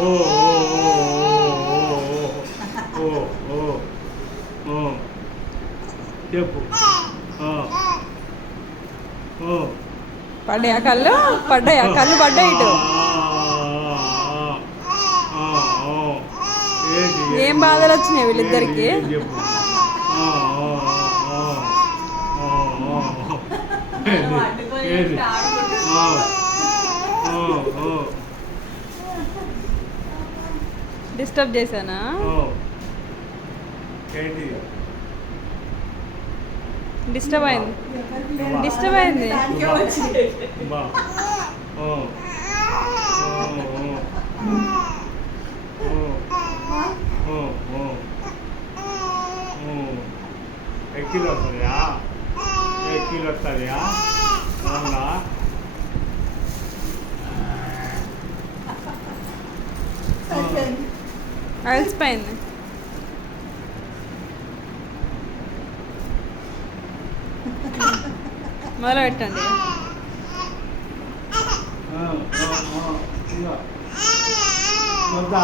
ఓ ఓ ఓ ఓ చెప్పు. పడ్డాయా కళ్ళు? పడ్డాయా కళ్ళు? పడ్డాయి ఇటు. ఏం బాధలు వచ్చినాయి వీళ్ళిద్దరికి? డిస్టర్బ్ చేశానా? డిస్టర్బ్ అయింది. డిస్టర్బ్ అయింది. ఎక్కిలు వస్తుందా? ఎక్కిలు వస్తుందా? అవునా? అలసిపోయింది. మొదలు పెట్టండి. వద్దా?